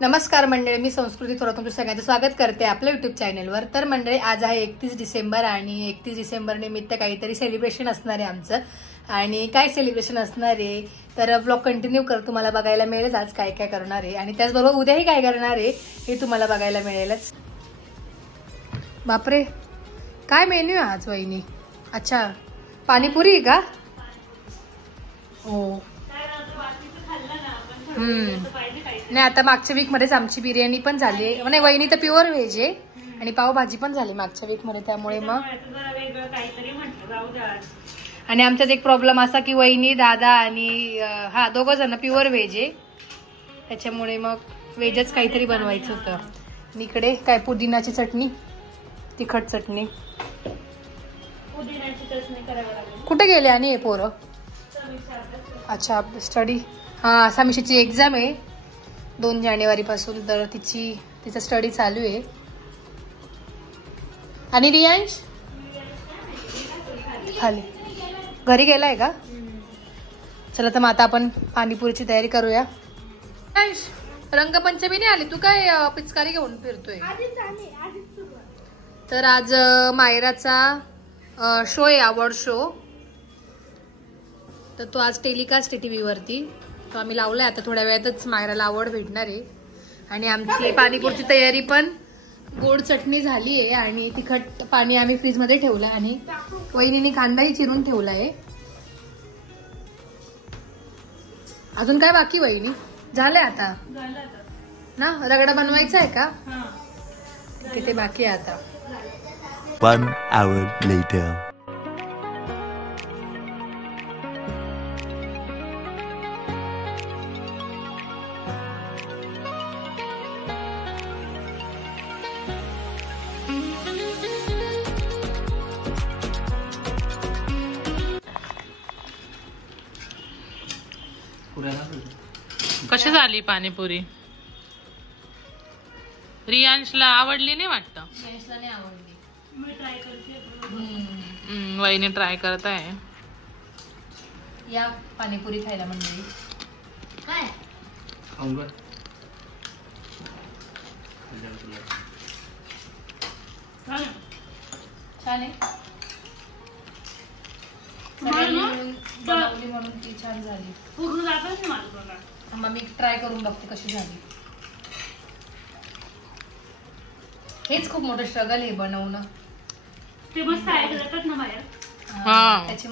नमस्कार मंडळी, मी संस्कृती थोरात तुमचं सगळ्यांचं स्वागत करते आपल्या युट्यूब चॅनलवर। तर मंडळी, आज आहे 31 डिसेंबर आणि 31 डिसेंबर निमित्त काहीतरी सेलिब्रेशन असणार आहे आमचं। आणि काय सेलिब्रेशन असणार आहे तर व्लॉग कंटिन्यू कर, तुम्हाला बघायला मिळेल आज काय काय करणार आहे आणि त्याचबरोबर उद्याही काय करणार आहे हे तुम्हाला बघायला मिळेलच। बापरे, काय मेन्यू आहे आज वहिनी? अच्छा, पाणीपुरी आहे का? हो, नाही आता मागच्या वीक मध्येच आमची बिर्याणी पण झाली, म्हणजे वहिनी तर प्युअर व्हेज आहे आणि पावभाजी पण झाली मागच्या वीक मध्ये, त्यामुळे मग आणि आमच्यात एक प्रॉब्लेम असा की वहिनी, दादा आणि हा दोघं जण प्युअर व्हेज आहे, त्याच्यामुळे मग व्हेजच काहीतरी बनवायचं होतं। आणि इकडे काय पुदिनाची चटणी, तिखट चटणी। कुठे गेले आणि हे पोरं? अच्छा, स्टडी। हा, समीक्षाची एक्झाम आहे 2 जानेवारी पासून, तर तिचा स्टडी चालू आहे। आणि रियांश खाली घरी गेलाय का? चला तर मग आता आपण पाणीपुरीची तयारी करूया। रियांश, रंगपंचमी नाही आली, तू काय पिचकारी घेऊन फिरतोय? तर आज मायराचा शो आहे, अवॉर्ड शो, तर तो आज टेलिकास्ट आहे टीव्ही वरती, तो आम्ही लावलाय। आता थोड्या वेळातच मायराला अवॉर्ड भेटणार आहे। आणि आमची पाणीपुरीची तयारी पण, गोड चटणी झाली आहे आणि तिखट पाणी आम्ही फ्रीज मध्ये ठेवलं आणि वहिनीने कांदाही चिरून ठेवलाय। अजून काय बाकी वहिनी? झालंय आता ना? रगडा बनवायचा आहे का? किती बाकी आहे आता? 1 hour later. कशी झाली पाणीपुरी? रियांशला आवडली नाही वाटतं? रियांशला नाही आवडली, वहिनी ट्राय करत आहे। या पाणीपुरी खायला मंडळी। काय खाऊंगा? छान आहे, बनवली म्हणून ती छान झाली। पूर्ण जातच नाही मला, मग मी ट्राय करून बघते कशी झाली। हेच खूप मोठं स्ट्रगल आहे बनवणं, ते मस्त आहे ना बाहेर, त्याची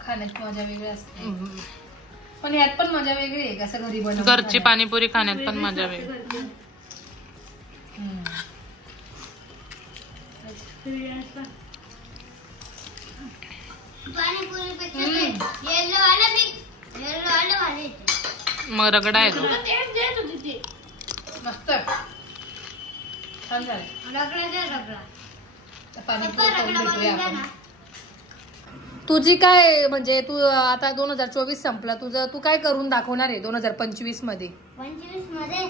खाण्यात मजा वेगळी असते, पण यात पण मजा वेगळी आहे कसं घरी बनवून घरची पाणीपुरी खाण्यात पण मजा वेगळी। मग रगडा आहे तो मस्त छान झालं। तुझी काय म्हणजे तू आता 2024 संपला, तुझं तू काय करून दाखवणार आहे 2025 मध्ये? 25 मध्ये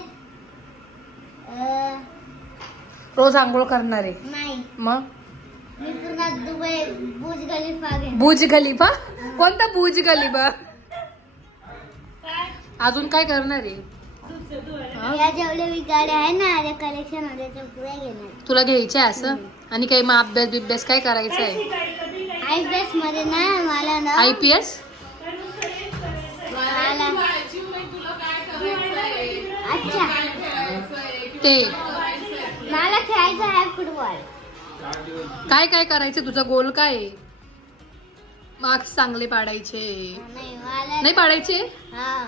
रोज आंघोळ करणार आहे? नाही, मग मी पुन्हा दुबई बुर्ज खलिफा घेईन। बुर्ज खलिफा? कोणता बुर्ज खलिफा? अजून काय करणार आहे? या जेवढे गाड्या आहे ना त्या कलेक्शन मध्ये ते पुरे घेणार। तुला घ्यायचं आहे असं? आणि काही मग अभ्यास काय करायचा आहे? आयपीएस मध्ये ना मला ना IPS? अच्छा, ते मला खेळायचं आहे फुटबॉल। काय काय करायचं, तुझा गोल काय आहे? मार्क्स चांगले पाडायचे नाही पाडायचे? हा,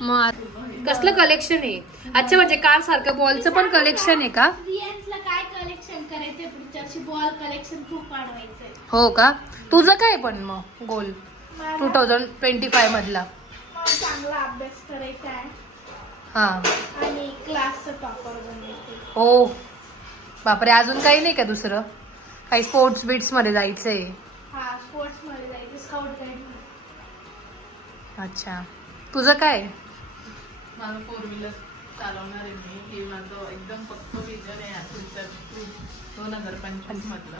मग कसलं कलेक्शन आहे? अच्छा, म्हणजे कार सारखं बॉलचं पण कलेक्शन आहे का? रियांशला काय कलेक्शन करायचंय पुढच्या वर्षी? बॉल कलेक्शन खूप वाढवायचंय। हो का? तुझं काय पण मग गोल 2025 मधला? चांगला अभ्यास करायचा आहे हा, आणि क्लासचं टॉपर बनायचं। हो बापरे, अजून काही नाही का दुसरं? काही स्पोर्ट्स बीट्स मध्ये जायचंय? हा, स्पोर्ट्स मध्ये जायचं, स्काउट गाईड। अच्छा, तुझं काय? माझं 4 व्हीलर चालवणार आहे मी, हे माझं एकदम पक्क विजन आहे 2025 मधलं।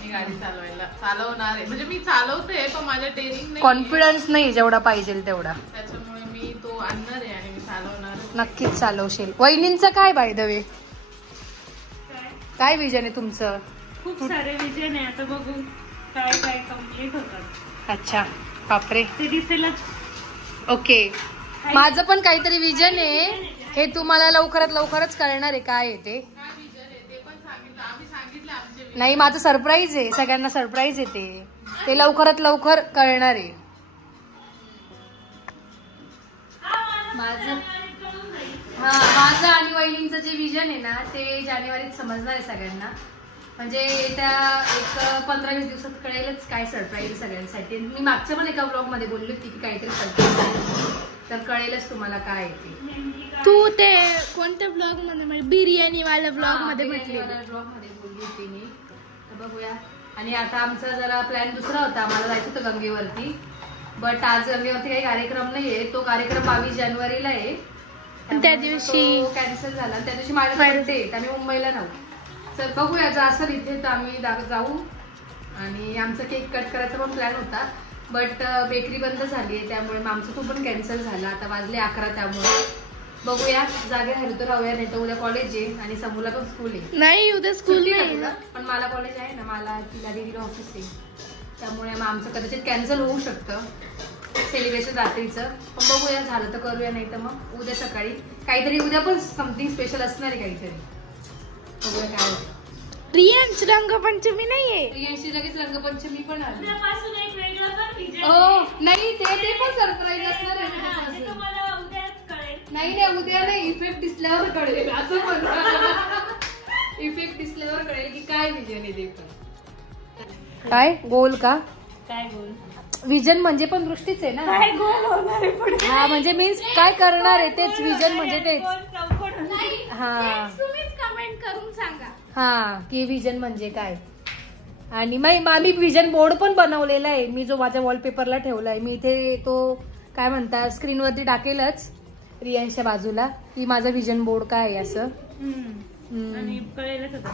मी गाडी चालवणार आहे, म्हणजे मी चालवते पण माझ्या ट्रेनिंग नाही, कॉन्फिडन्स नाही जेवढा पाहिजे तेवढा, त्याच्यामुळे मी तो आणणार आहे आणि मी चालवणार। नक्कीच चालवशील. वहिनींचं काय बाय द वे, काय विजन आहे तुमचं? खूप सारे विजन आहे, आता बघू काय काय कम्प्लीट होतात. अच्छा, बापरे. ते दिसेलच. ओके, माझं पण काहीतरी विजन आहे, हे तुम्हाला लवकरच कळणार आहे काय आहे ते. नाही, माझं सरप्राईज आहे, सगळ्यांना सरप्राईज आहे ते लवकर कळणार आहे. माझं आणि वहिनींचं जे विजन आहे ना ते जानेवारीत समजणार आहे सगळ्यांना. म्हणजे त्या एक 15-20 दिवसात कळेलच काय सरप्राईज सगळ्यांसाठी. मी मागच्या पण एका ब्लॉग मध्ये बोलली होती की काहीतरी सरप्राईज आहे, तर कळेलच तुम्हाला काय आहे ते. तू ते कोणत्या ब्लॉग मध्ये म्हणजे बिर्याणी वाला ब्लॉग मध्ये म्हटली, ब्लॉग मध्ये बोलली होती मी. तर बघूया. आणि आता आमचा जरा प्लॅन दुसरा होता, आम्हाला जायचं होतं गंगेवरती, बट आज गंगेवरती काही कार्यक्रम नाहीये. तो कार्यक्रम 22 जानेवारीला आहे, त्या दिवशी कॅन्सल झाला. त्या दिवशी माझा बर्थडे, आम्ही मुंबईला नव्हतो. तर बघूया, जर असेल इथे तर आम्ही जाऊ. आणि आमचा केक कट करायचा पण प्लॅन होता, बट बेकरी बंद झाली आहे, त्यामुळे मग आमचा तो पण कॅन्सल झाला. आता वाजले 11, त्यामुळे बघूया, जागे राहिलो तर राहूया, नाही तर उद्या कॉलेज आहे आणि समूला पण स्कूल आहे. नाही, उद्या स्कूल नाही, पण मला कॉलेज आहे ना, मला तिला दीदीला ऑफिस आहे, त्यामुळे मग आमचं कदाचित कॅन्सल होऊ शकतं सेलिब्रेशन रात्रीचं. पण बघूया, झालं तर करूया, नाही तर मग उद्या सकाळी काहीतरी, उद्या पण समथिंग स्पेशल असणार आहे काहीतरी. बघूया काय. रियांश रंगपंचमी नाहीये, रियांशी लगेच रंगपंचमी पण आली. तुझ्यापासून एक वेगळं पण विजन हो, आहे. नाही ते पण सरप्राईज असणार आहे ते तुझ्यापासून. तुम्हाला उद्याच कळेल. नाही, उद्या नाही, इफेक्ट दिसल्यावर कळेल, असं म्हणा. इफेक्ट दिसल्यावर कळेल की काय विजन आहे ते पण. काय गोल का? काय बोल, विजन म्हणजे पण दृष्टीच आहे ना. काय गोल होणार आहे पुढे? हा, म्हणजे मीन्स काय करणार आहे तेच विजन, म्हणजे तेच. गोल चौकोन होणार. हा तुम्हीच कमेंट करून सांगा हा की विजन म्हणजे काय. आणि मी विजन बोर्ड पण बनवलेला आहे, मी जो माझ्या वॉलपेपरला ठेवलाय. मी इथे तो काय म्हणतात स्क्रीनवरती टाकेलच रियांच्या बाजूला की माझा विजन बोर्ड काय आहे असं. आणि कळेलच आता.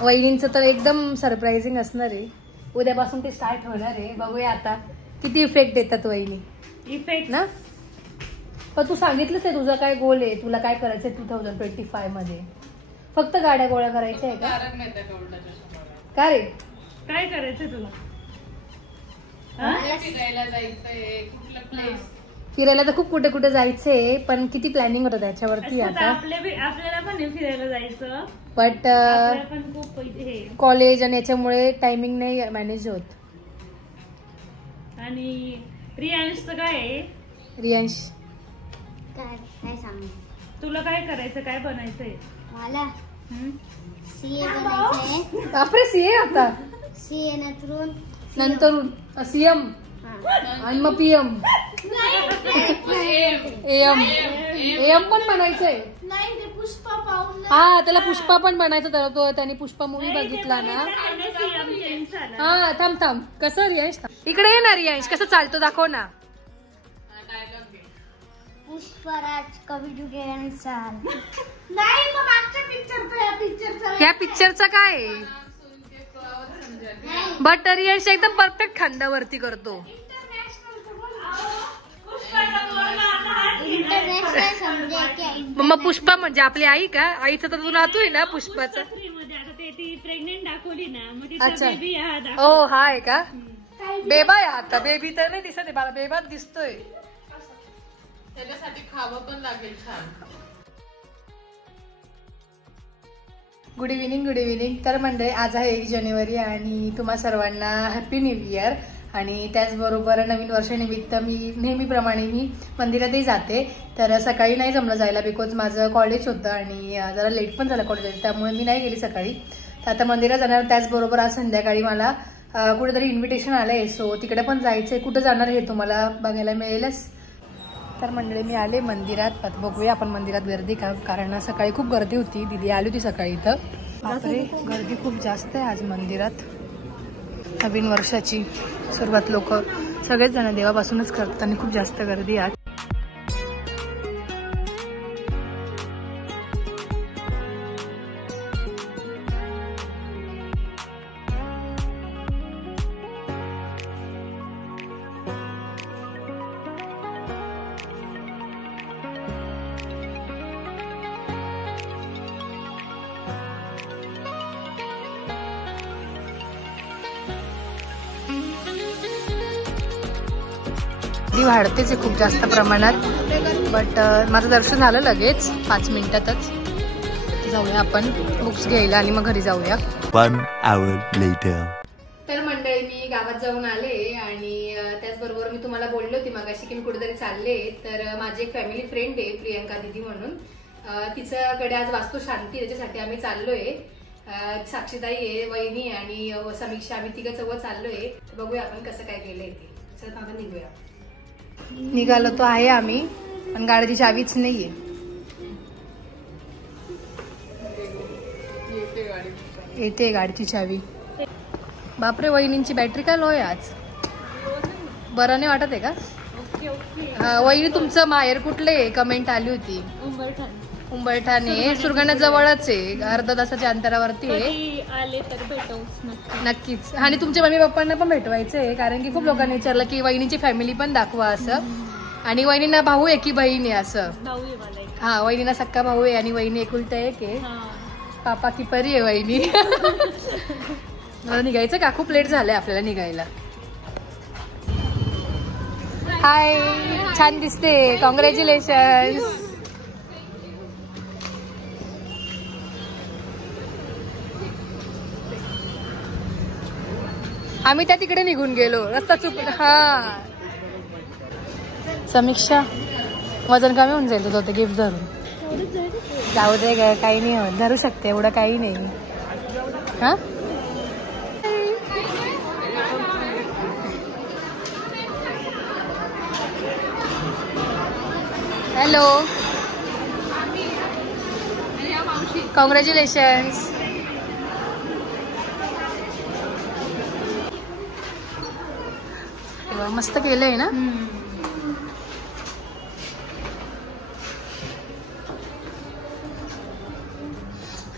वहिनींचं तर एकदम सरप्राइझिंग असणार आहे, उद्यापासून ते स्टार्ट होणार आहे. बघूया आता किती इफेक्ट देतात वहिनी. इफेक्ट ना, पण तू सांगितलंच आहे तुझा काय गोल आहे, तुला काय करायचंय 2025 मध्ये. फक्त गाड्या गोळ्या करायच्या आहे का? का रे, काय करायचं तुला? फिरायला जायचंय, कुठलं प्लेस? फिरायला तर खूप कुठे कुठे जायचंय, पण किती प्लॅनिंग होतं त्याच्यावरती आता. आपल्याला पण फिरायला जायचं, बट आपल्याला पण खूप हे. कॉलेज आणि याच्यामुळे टायमिंग नाही मॅनेज होत. आणि रियांशचं काय आहे? रियांश काय सांगू तुला काय करायचं, काय बनायचंय? मला सीए बनायचंय. बापरे, सीए आता सीए नंतर सीएम आणि मग पीएम एम पण बनायचंय. नाही, ते पुष्पा पाहून हा, त्याला पुष्पा पण बनायचं. तर तो त्याने पुष्पा मूवी बघितला ना. हा, थांब कसं रियांश, इकडे ये ना रियांश, कसं चालतो दाखव ना. पुष्पराज कभी झुकेगा नहीं साल. नाही, मग मागच्या पिक्चरचा या पिक्चरचा काय बट रियांश एकदम परफेक्ट खांद्यावरती करतो. इंटरनॅशनल समजे क्या. मग पुष्पा म्हणजे आपली आई का? आईचं तर तू नातू आहे ना पुष्पाचं. आता ती प्रेग्नेंट दाखवली ना, मग अच्छा. तिचा बेबी ओ हा आहे का? बेबा आहे आता, बेबी तर नाही दिसत आहे मला, बेबाच दिसतोय. त्याच्यासाठी खावं पण लागेल छान. Good evening. तर मंडळी, आज आहे 1 जानेवारी आणि तुम्हा सर्वांना हॅपी न्यू इयर. आणि त्याचबरोबर नवीन वर्षानिमित्त मी नेहमीप्रमाणे मंदिरातही जाते. तर सकाळी नाही जमलं जायला, बिकॉज माझं कॉलेज होतं आणि जरा लेट पण झालं कॉलेज, त्यामुळे मी नाही गेली सकाळी. तर आता मंदिरात जाणार. त्याचबरोबर आज संध्याकाळी मला कुठेतरी इन्व्हिटेशन आलंय, सो तिकडे पण जायचंय. कुठं जाणार हे तुम्हाला बघायला मिळेलच. तर मंडळी, मी आले मंदिरात. आता बघूया आपण मंदिरात गर्दी का, कारण सकाळी खूप गर्दी होती. दीदी आली होती सकाळी इथं. बापरे, गर्दी खूप जास्त आहे आज मंदिरात. नवीन वर्षाची सुरुवात लोक सगळेच जण देवापासूनच करतात आणि खूप जास्त गर्दी आहे. गर्दी वाढतेच आहे खूप जास्त प्रमाणात, बट माझं दर्शन झालं लगेच 5 मिनिटातच. जाऊया आपण बुक्स घ्यायला आणि मग घरी जाऊया. 1 hour later. तर मंडळी मी गावात जाऊन आले आणि त्याचबरोबर मी तुम्हाला बोलले होते मगाशी की मी कुठेतरी चालले. तर माझी एक फॅमिली फ्रेंड आहे प्रियंका दिदी म्हणून, तिच्याकडे आज वास्तू शांती त्याच्यासाठी आम्ही चाललोय. साक्षीताई आहे, वहिनी आणि समीक्षा, आम्ही तिघं चौघं चाललोय. बघूया आपण कसं काय केलंय ते. चला आता निघूया. निघालो तो आहे आम्ही, पण गाडीची चावीच नाहीये. येते गाडीची चावी. बापरे, वहिनींची बॅटरी काय लो आहे आज. बरं नाही वाटत आहे का? वहिनी तुमचं माहेर कुठले? कमेंट आली होती. उंबरठाणे. सुरगाणा जवळच आहे, अर्धा तासाच्या अंतरावरती आहे. आले तर भेटवूच नक्कीच. आणि तुमच्या मम्मी पप्पांना पण भेटवायचंय, कारण की खूप लोकांनी विचारलं की वहिनीची फॅमिली पण दाखवा असं. आणि वहिनींना भाऊ आहे की बहीण आहे असं? भाऊ आहे मला एक. हा, वहिनीला सक्का भाऊ आहे आणि वहिनी एकुलता एक आहे. पापा की परी आहे वहिनी. मला निघायचं का? खूप लेट झालंय आपल्याला निघायला. हाय, छान दिसते. कॉंग्रॅच्युलेशन. आम्ही त्या तिकडे निघून गेलो, रस्ता चुकला. हा, समीक्षा वजन कमी होऊन जाईल तुझं ते गिफ्ट धरून. जाऊ दे ग, काही नाही होत, धरू शकते, एवढं काही नाही. हा, हॅलो, कॉंग्रॅच्युलेशन्स. मस्त केलंय ना.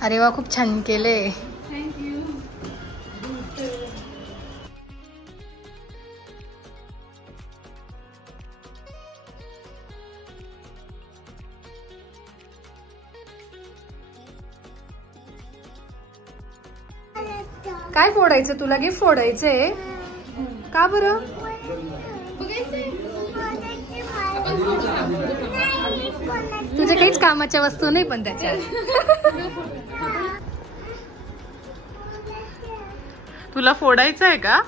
अरे वा, खूप छान केलंय. काय फोडायचं तुला? गिफ्ट फोडायचंय का बरं? तुझ्या काहीच कामाच्या वस्तू नाही पण त्याच्यात. तुला फोडायचं आहे का?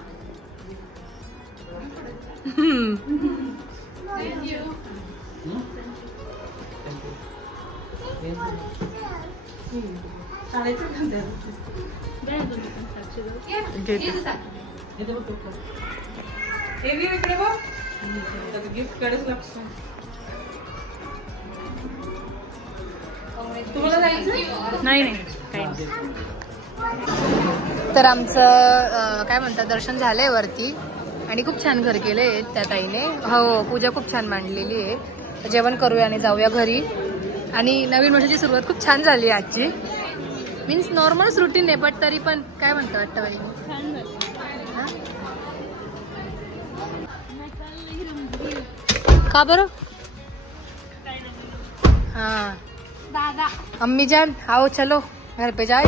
नाही. तर आमचं काय म्हणतात दर्शन झालंय वरती आणि खूप छान घर केलंय त्या ताईने. हो, पूजा खूप छान मांडलेली आहे. जेवण करूया आणि जाऊया घरी. आणि नवीन वर्षाची सुरुवात खूप छान झाली आजची. मीन्स नॉर्मलच रुटीन आहे, बट तरी पण काय म्हणतं वाटतं बाई. का बरं? हाँ दादा अम्मी जान आओ चलो घर पे जाए.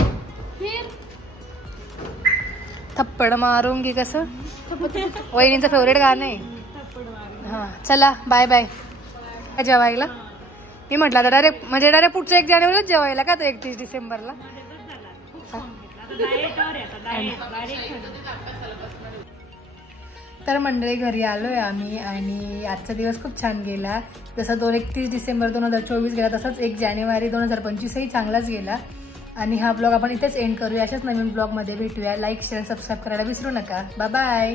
थप्पड मारूंगी कसं. वहिनीचं फेवरेट गाणं आहे. हा, चला बाय बाय. जेवायला मी म्हटलं आता डायरेक्ट म्हणजे डायरेक्ट पुढचं 1 जानेवारीलाच जेवायला का? तो 31 डिसेंबरला. तर मंडळी घरी आलोय आम्ही आणि आजचा दिवस खूप छान गेला. जसा 31 डिसेंबर 2024 गेला तसाच 1 जानेवारी 2025ही चांगलाच गेला. आणि हा ब्लॉग आपण इथेच एंड करूया. अशाच नवीन ब्लॉगमध्ये भेटूया. लाईक शेअर सबस्क्राईब करायला विसरू नका. Bye bye.